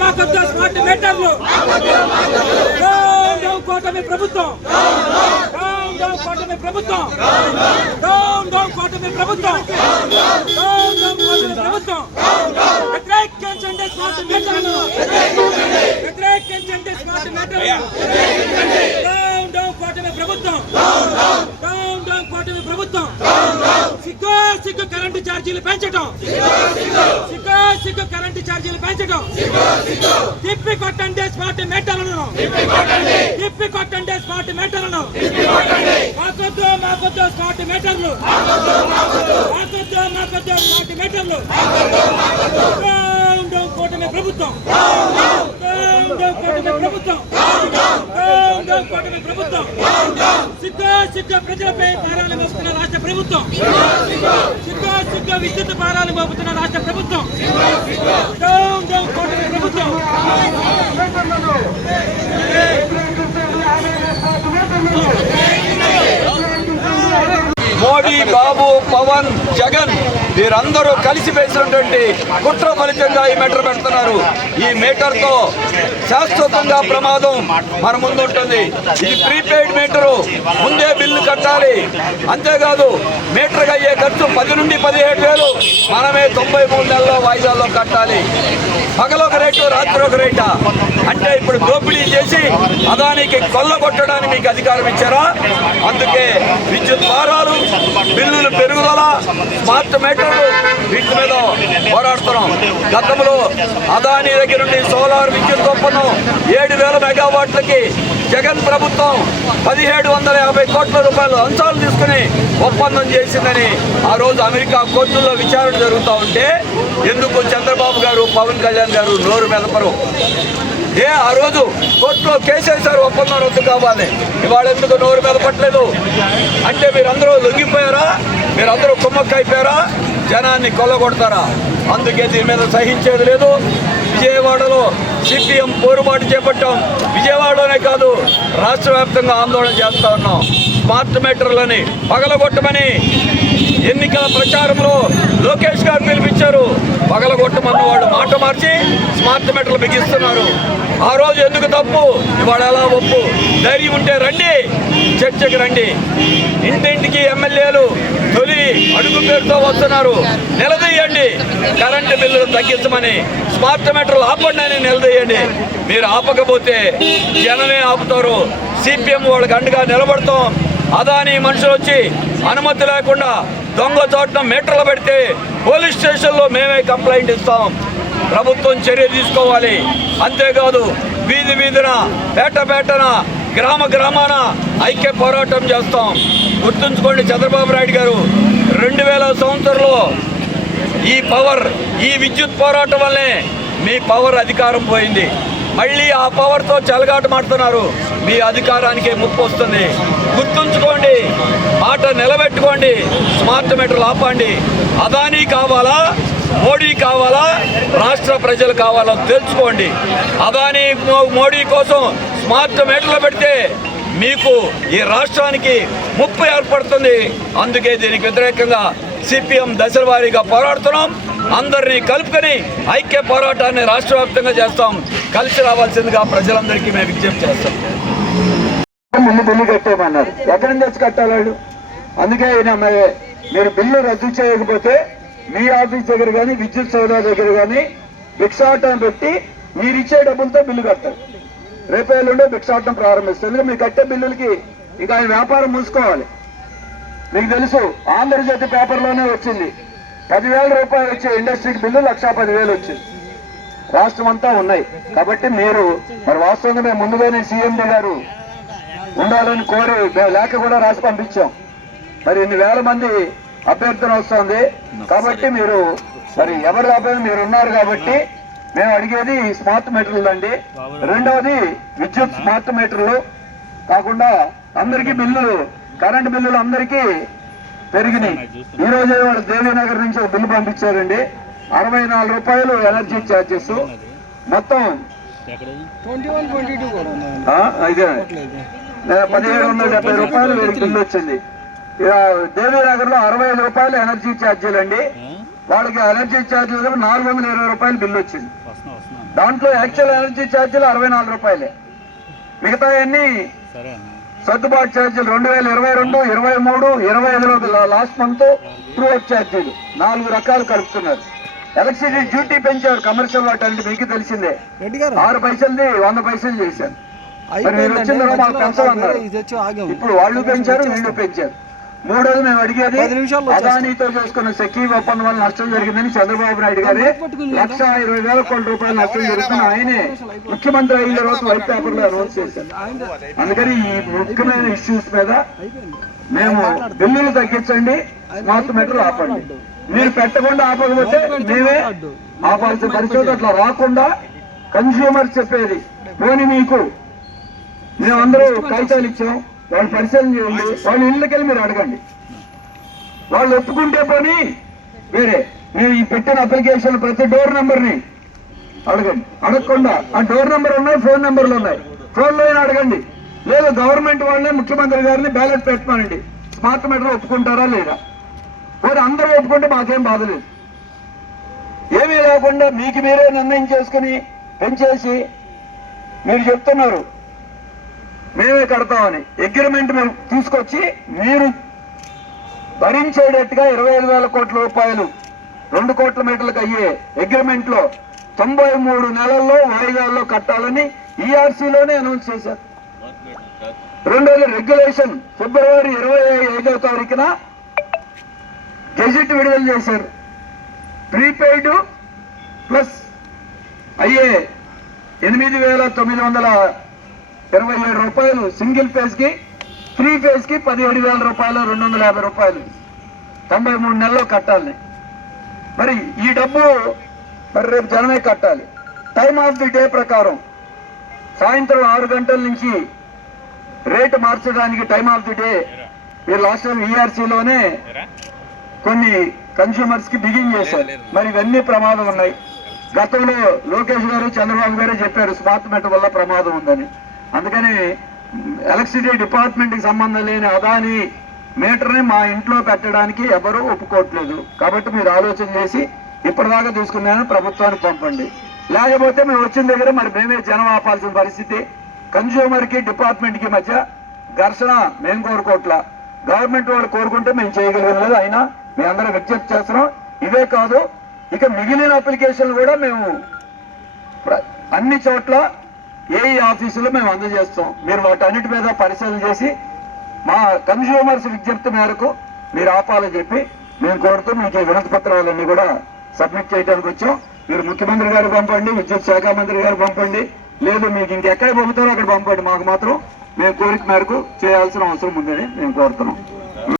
మాకొద్దు స్మార్ట్ మీటర్లు down down కూటమి ప్రభుత్వం. డౌన్ కూటమి ప్రభుత్వం. డౌన్ కూటమి ప్రభుత్వం. డౌన్ ప్రభుత్వం. వ్యతిరేకించండి స్మార్ట్ మీటర్లను వ్యతిరేకించండి స్మార్ట్ మీటర్లను డౌన్ కూటమి ప్రభుత్వం. డౌన్ కూటమి ప్రభుత్వం. సిగ్గు కరెంటు ఛార్జీలు పెంచడం సిగ్గు సిగ్గు కరెంటు ఛార్జీలు పెంచడం తిప్పి కొట్టండి స్మార్ట్ మీటర్లను తిప్పి కొట్టండి స్మార్ట్ మీటర్లను మాకొద్దు మాకొద్దు స్మార్ట్ మీటర్లు మాకొద్దు మాకొద్దు స్మార్ట్ మీటర్లు డౌన్ కూటమి ప్రభుత్వం. కూటమి ప్రభుత్వం. డౌన్ కూటమి ప్రభుత్వం. సిగ్గు ప్రజలపై భారాలు మోపుతున్న రాష్ట్ర ప్రభుత్వం. సిగ్గు సిగ్గు విద్యుత్ భారాలు మోపుతున్న రాష్ట్ర ప్రభుత్వం. ప్రభుత్వం. మోడీ బాబు పవన్ జగన్ వీరందరూ కలిసి వేసినటువంటి కుట్ర ఫలితంగా ఈ మీటర్ పెడుతున్నారు. ఈ మీటర్తో శాశ్వతంగా ప్రమాదం మన ముందు ఉంటుంది. ఇది ప్రీపెయిడ్ మీటరు ముందే బిల్లు కట్టాలి. అంతేకాదు మీటర్ అయ్యే ఖర్చు పది నుండి పదిహేడు వేలు మనమే తొంభై మూడు నెలల్లో వాయిదాల్లో కట్టాలి. పగలొక రేటు రాత్రి ఒక రేటా? ఇప్పుడు దోపిడీ చేసి అదానికి కొల్లగొట్టడానికి మీకు అధికారం ఇచ్చారా? అందుకే విద్యుత్ భారాలు బిల్లులు పెరుగుదల స్మార్ట్ మీటర్లు వీటి మీద పోరాడుతున్నాం. గతంలో అదాని దగ్గర నుండి సోలార్ విద్యుత్ ఒప్పందం ఏడు వేల మెగావాట్లకి జగన్ ప్రభుత్వం పదిహేడు వందల యాభై కోట్ల రూపాయలు అంశాలు తీసుకుని ఒప్పందం చేసిందని ఆ రోజు అమెరికా కోర్టుల్లో విచారణ జరుగుతూ ఉంటే ఎందుకు చంద్రబాబు గారు పవన్ కళ్యాణ్ గారు నోరు మెదపరు? ఏ ఆ రోజు కోర్టులో కేసేశారు ఒప్పందం రద్దు కావాలి. ఇవాళ ఎందుకు నోరు మెదపట్లేదు? అంటే మీరందరూ లొంగిపోయారా? మీరందరూ కుమ్మక్క అయిపోయారా జనాన్ని కొల్లగొడతారా? అందుకే దీని మీద సహించేది లేదు. విజయవాడలో సిపిఎం పోరుబాటు చేపట్టాం. విజయవాడలోనే కాదు రాష్ట్ర వ్యాప్తంగా ఆందోళన చేస్తా ఉన్నాం. స్మార్ట్ మీటర్లని పగలగొట్టమని ఎన్నికల ప్రచారంలో లోకేష్ గారు పిలిపించారు. పగలగొట్టమన్నవాడు మాట మార్చి స్మార్ట్ మీటర్లు బిగిస్తున్నారు. ఆ రోజు ఎందుకు తప్పు? ఇవాళ ఎలా ఒప్పు? ధైర్యం ఉంటే రండి చర్చకు రండి. ఇంటింటికి ఎమ్మెల్యేలు తొలి అడుగు పేరుతో వస్తున్నారు. నిలదీయండి. కరెంటు బిల్లులు తగ్గించమని స్మార్ట్ మీటర్లు ఆపండి అని నిలదీయండి. మీరు ఆపకపోతే జనమే ఆపుతారు. సిపిఎం వాళ్ళకి అండగా నిలబడతాం. అదాని మనుషులు వచ్చి అనుమతి లేకుండా దొంగ చోట్న మీటర్లు పెడితే పోలీస్ స్టేషన్లో మేమే కంప్లైంట్ ఇస్తాం. ప్రభుత్వం చర్య తీసుకోవాలి. అంతేకాదు వీధి వీధిన పేట పేటన గ్రామ గ్రామాన ఐక్య పోరాటం చేస్తాం. గుర్తుంచుకోండి చంద్రబాబు నాయుడు గారు రెండు వేల సంవత్సరంలో ఈ పవర్ ఈ విద్యుత్ పోరాటం వల్లే మీ పవర్ అధికారం పోయింది. మళ్ళీ ఆ పవర్తో చెలగాటమాడుతున్నారు మీ అధికారానికి ముప్పు వస్తుంది. గుర్తుంచుకోండి మాట నిలబెట్టుకోండి స్మార్ట్ మీటర్లు ఆపండి అదానీ కావాలా మోడీ కావాలా రాష్ట్ర ప్రజలు కావాలో తెలుసుకోండి. అదానీ మోడీ కోసం స్మార్ట్ మీటర్లు పెడితే మీకు ఈ రాష్ట్రానికి ముప్పు ఏర్పడుతుంది. అందుకే దీనికి వ్యతిరేకంగా సిపిఎం దశల వారీగా పోరాడుతున్నాం. అందరినీ కలుపుకొని ఐక్య పోరాటాన్ని రాష్ట్ర వ్యాప్తంగా చేస్తాం. కలిసి రావాల్సిందిగా ప్రజలందరికీ మేము విజ్ఞప్తి చేస్తాం. ముందు బిల్లు కట్టేమన్నారు ఎక్కడి నుంచి వచ్చి కట్టాలి అందుకే ఈయన మీరు బిల్లు రద్దు చేయకపోతే మీ ఆఫీస్ దగ్గర కానీ విద్యుత్ సౌదా దగ్గర కానీ భిక్షాటం పెట్టి మీరు ఇచ్చే డబ్బులతో బిల్లు కట్టాలి రేపు ఎల్లుండే భిక్షాటం ప్రారంభిస్తారు. ఎందుకంటే మీరు కట్టే బిల్లులకి ఇక ఆయన వ్యాపారం మూసుకోవాలి. మీకు తెలుసు ఆంధ్రజ్యోతి పేపర్లోనే వచ్చింది. పదివేల రూపాయలు వచ్చే ఇండస్ట్రీకి బిల్లు లక్షా పదివేలు వచ్చింది. రాష్ట్రం అంతా ఉన్నాయి. కాబట్టి మీరు మరి వాస్తవంగా మేము ముందుగానే సీఎండి గారు ఉండాలని కోరి మేము లేఖ కూడా రాసి పంపించాం. మరి ఇన్ని వేల మంది అభ్యర్థన వస్తుంది. కాబట్టి మీరు మరి ఎవరి కాకపోయినా మీరు ఉన్నారు కాబట్టి మేము అడిగేది స్మార్ట్ మీటర్లు అండి. రెండవది విద్యుత్ స్మార్ట్ మీటర్లు. కాకుండా అందరికీ బిల్లులు కరెంట్ బిల్లులు అందరికీ పెరిగినాయి. ఈ రోజే వాళ్ళు దేవీనగర్ నుంచి ఒక బిల్లు పంపించారండి. అరవై నాలుగు రూపాయలు ఎనర్జీ ఛార్జెస్. మొత్తం ఇదే. పదిహేడు వందల డెబ్బై రూపాయలు వీరికి బిల్లు వచ్చింది. దేవీనగర్లో అరవై ఐదు రూపాయలు ఎనర్జీ ఛార్జీలు అండి. వాళ్ళకి ఎనర్జీ ఛార్జీలు నాలుగు వందల ఇరవై రూపాయలు బిల్లు వచ్చింది. దాంట్లో యాక్చువల్ ఎనర్జీ ఛార్జీలు అరవై నాలుగు రూపాయలే. మిగతా అన్ని సర్దుబాటు ఛార్జీలు రెండు వేల ఇరవై రెండు ఇరవై మూడు ఇరవై ఐదులో లాస్ట్ మంత్ ట్రూ అప్ ఛార్జీలు. నాలుగు రకాలు కలుపుతున్నారు. ఎలక్ట్రిసిటీ డ్యూటీ పెంచారు కమర్షియల్ వాటి మీకు తెలిసిందే. ఆరు పైసలది వంద పైసలు చేశారు. ఇప్పుడు వాళ్ళు పెంచారు వీళ్ళు పెంచారు. మూడోది మేము అడిగేది అదానీతో చేసుకున్న సెకీ ఒప్పందం వల్ల నష్టం జరిగిందని చంద్రబాబు నాయుడు గారి లక్ష ఇరవై వేల కోట్ల రూపాయల నష్టం జరుగుతుంది ఆయనే ముఖ్యమంత్రి అయిన తర్వాత వైట్ పేపర్లో అనౌన్స్ చేశారు. అందుకని ఈ ముఖ్యమైన ఇష్యూస్ మీద మేము బిల్లులు తగ్గించండి స్మార్ట్ మీటర్లు ఆపండి. మీరు పెట్టకుండా ఆపకపోతే మేమే ఆపాల్సిన పరిస్థితి అట్లా రాకుండా కన్స్యూమర్ చెప్పేది. పోనీ మీకు. మేమందరూ కాగితాలు ఇచ్చాం. వాళ్ళు పరిశీలన చేయండి. వాళ్ళ ఇళ్ళకెళ్ళి మీరు అడగండి. వాళ్ళు ఒప్పుకుంటే పోనీ వేరే. మేము ఈ పెట్టిన అప్లికేషన్ ప్రతి డోర్ నెంబర్ని అడగండి. అడగకుండా ఆ డోర్ నెంబర్ ఉన్నాయి ఫోన్ నెంబర్లు ఉన్నాయి. ఫోన్లో అయినా అడగండి. లేదు గవర్నమెంట్ వాళ్ళే ముఖ్యమంత్రి గారిని బ్యాలెట్ పెట్టమనండి. స్మార్ట్ మీటర్ ఒప్పుకుంటారా లేదా? పోనీ అందరూ ఒప్పుకుంటే మాకేం బాధ లేదు. ఏమీ లేకుండా మీకు మీరే నిర్ణయం చేసుకుని పెంచేసి మీరు చెప్తున్నారు. మేమే కడతామని అగ్రిమెంట్ మేము తీసుకొచ్చి మీరు భరించేటట్టుగా ఇరవై ఐదు వేల కోట్ల రూపాయలు రెండు కోట్ల మీటర్లకు అయ్యే అగ్రిమెంట్లో తొంభై మూడు నెలల్లో వాయిదాల్లో కట్టాలని ఈఆర్సీలోనే అనౌన్స్ చేశారు. రెండోది రెగ్యులేషన్ ఫిబ్రవరి ఇరవై ఐదవ తారీఖున గెజిట్ విడుదల చేశారు. ప్రీపెయిడ్ ప్లస్ అయ్యే ఎనిమిది వేల తొమ్మిది వందల ఇరవై ఏడు రూపాయలు సింగిల్ ఫేజ్కి త్రీ ఫేజ్కి పదిహేడు వేల రూపాయలు రెండు వందల యాభై రూపాయలు. తొంభై మూడు నెలల్లో కట్టాలి. మరి ఈ డబ్బు మరి రేపు జనమే కట్టాలి. టైం ఆఫ్ ది డే ప్రకారం సాయంత్రం ఆరు గంటల నుంచి రేటు మార్చడానికి టైం ఆఫ్ ది డే మీరు లాస్ట్ టైం ఈఆర్సీలోనే కొన్ని కన్స్యూమర్స్కి బిగిన్ చేశారు. మరి ఇవన్నీ ప్రమాదం ఉన్నాయి. గతంలో లోకేష్ గారు చంద్రబాబు గారే చెప్పారు స్మార్ట్ మీటర్ వల్ల ప్రమాదం ఉందని. అందుకని ఎలక్ట్రిసిటీ డిపార్ట్మెంట్కి సంబంధం లేని అదాని మీటర్ని మా ఇంట్లో పెట్టడానికి ఎవరూ ఒప్పుకోవట్లేదు. కాబట్టి మీరు ఆలోచన చేసి ఇప్పటిదాకా తీసుకున్నాను ప్రభుత్వానికి పంపండి. లేకపోతే మేము వచ్చిన దగ్గర మరి మేమే జనం ఆపాల్సిన పరిస్థితి. కన్జ్యూమర్కి డిపార్ట్మెంట్కి మధ్య ఘర్షణ మేము కోరుకోవట్లా గవర్నమెంట్ వాళ్ళు కోరుకుంటే మేము చేయగలిగిన లేదు. అయినా మీ అందరం విజ్ఞప్తి చేస్తున్నాం. ఇవే కాదు ఇక మిగిలిన అప్లికేషన్లు కూడా మేము అన్ని చోట్ల ఏ ఆఫీసులో మేము అందజేస్తాం. మీరు వాటన్నిటి మీద పరిశీలన చేసి మా కన్స్యూమర్స్ విజ్ఞప్తి మేరకు మీరు ఆపాలని చెప్పి మేము కోరుతూ మీకు వినతి పత్రాలన్నీ కూడా సబ్మిట్ చేయడానికి వచ్చాం. మీరు ముఖ్యమంత్రి గారు పంపండి విద్యుత్ శాఖ మంత్రి గారు పంపండి. లేదు మీకు ఇంకెక్కడ పంపుతారో అక్కడ పంపండి. మాకు మాత్రం మేము కోరిక మేరకు చేయాల్సిన అవసరం ఉందని మేము కోరుతున్నాం.